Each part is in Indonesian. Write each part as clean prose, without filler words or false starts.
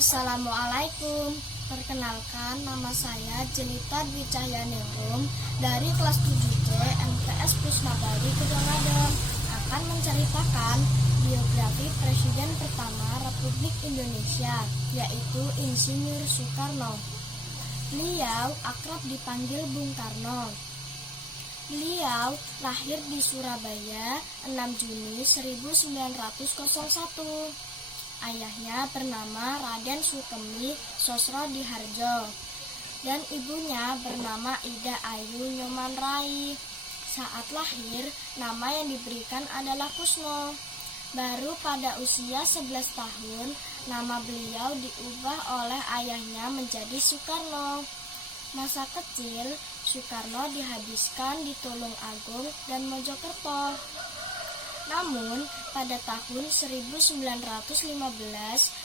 Assalamualaikum. Perkenalkan, nama saya Jelita Dwi Cahyaningrum dari kelas 7C MTS Pusnabali Kedongadem akan menceritakan biografi Presiden pertama Republik Indonesia, yaitu Insinyur Soekarno. Beliau akrab dipanggil Bung Karno. Beliau lahir di Surabaya 6 Juni 1901. Ayahnya bernama Raden Sukemi Sosrodiharjo dan ibunya bernama Ida Ayu Nyoman Rai. Saat lahir, nama yang diberikan adalah Kusno. Baru pada usia 11 tahun, nama beliau diubah oleh ayahnya menjadi Soekarno. Masa kecil, Soekarno dihabiskan di Tulungagung dan Mojokerto. Namun, pada tahun 1915,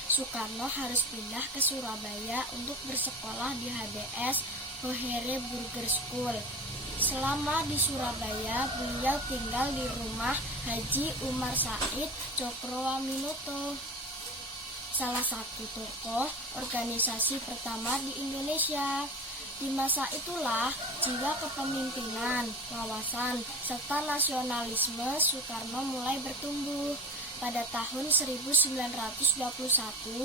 Soekarno harus pindah ke Surabaya untuk bersekolah di HBS Hohere Burger School. Selama di Surabaya, beliau tinggal di rumah Haji Umar Said Cokroaminoto, salah satu tokoh organisasi pertama di Indonesia. Di masa itulah jiwa kepemimpinan, wawasan, serta nasionalisme Soekarno mulai bertumbuh. Pada tahun 1921,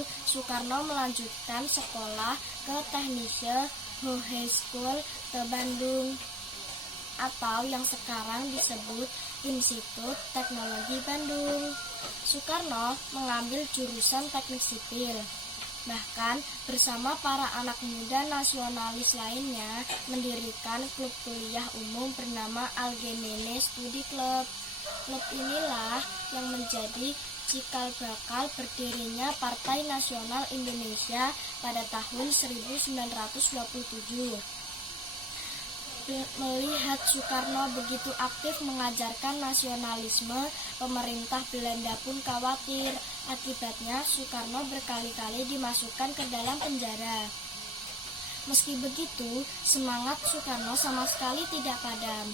Soekarno melanjutkan sekolah ke Technische Hochschule ke Bandung, atau yang sekarang disebut Institut Teknologi Bandung. Soekarno mengambil jurusan teknik sipil. Bahkan bersama para anak muda nasionalis lainnya mendirikan klub kuliah umum bernama Algemene Studi Club. Klub inilah yang menjadi cikal bakal berdirinya Partai Nasional Indonesia pada tahun 1927. Melihat Soekarno begitu aktif mengajarkan nasionalisme, pemerintah Belanda pun khawatir. Akibatnya Soekarno berkali-kali dimasukkan ke dalam penjara. Meski begitu, semangat Soekarno sama sekali tidak padam.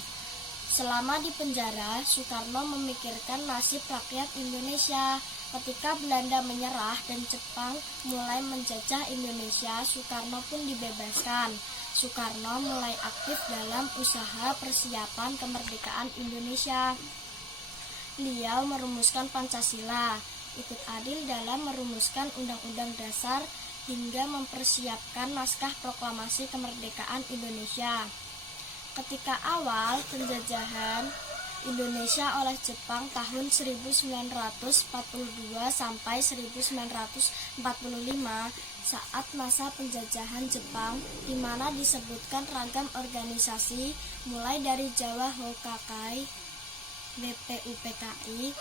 Selama di penjara, Soekarno memikirkan nasib rakyat Indonesia. Ketika Belanda menyerah dan Jepang mulai menjajah Indonesia, Soekarno pun dibebaskan. Soekarno mulai aktif dalam usaha persiapan kemerdekaan Indonesia. Beliau merumuskan Pancasila, ikut andil dalam merumuskan Undang-Undang Dasar hingga mempersiapkan naskah proklamasi kemerdekaan Indonesia. Ketika awal penjajahan Indonesia oleh Jepang tahun 1942 sampai 1945, saat masa penjajahan Jepang, di mana disebutkan ragam organisasi mulai dari Jawa Hokakai, BPUPKI,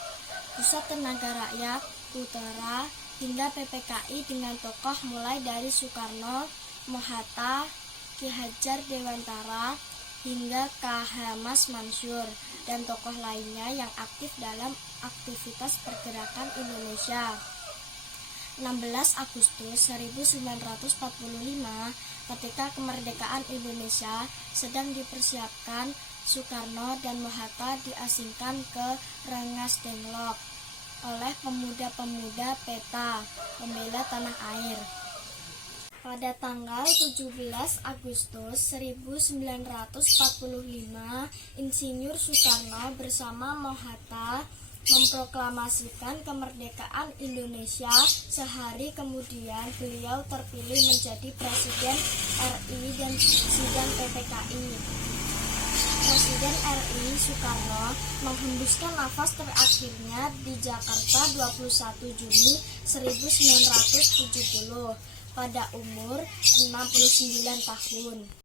Pusat Tenaga Rakyat, Utara, hingga PPKI dengan tokoh mulai dari Soekarno, Mohatta, Ki Hajar Dewantara, hingga K.H. Mas Mansur, dan tokoh lainnya yang aktif dalam aktivitas pergerakan Indonesia. 16 Agustus 1945, ketika kemerdekaan Indonesia sedang dipersiapkan, Soekarno dan Mohatta diasingkan ke Rengas Dengklok oleh pemuda-pemuda PETA, pembela tanah air. Pada tanggal 17 Agustus 1945, Insinyur Soekarno bersama Mohatta memproklamasikan kemerdekaan Indonesia. Sehari kemudian beliau terpilih menjadi Presiden RI dan Sidang PPKI. Presiden RI Soekarno menghembuskan nafas terakhirnya di Jakarta 21 Juni 1970 pada umur 69 tahun.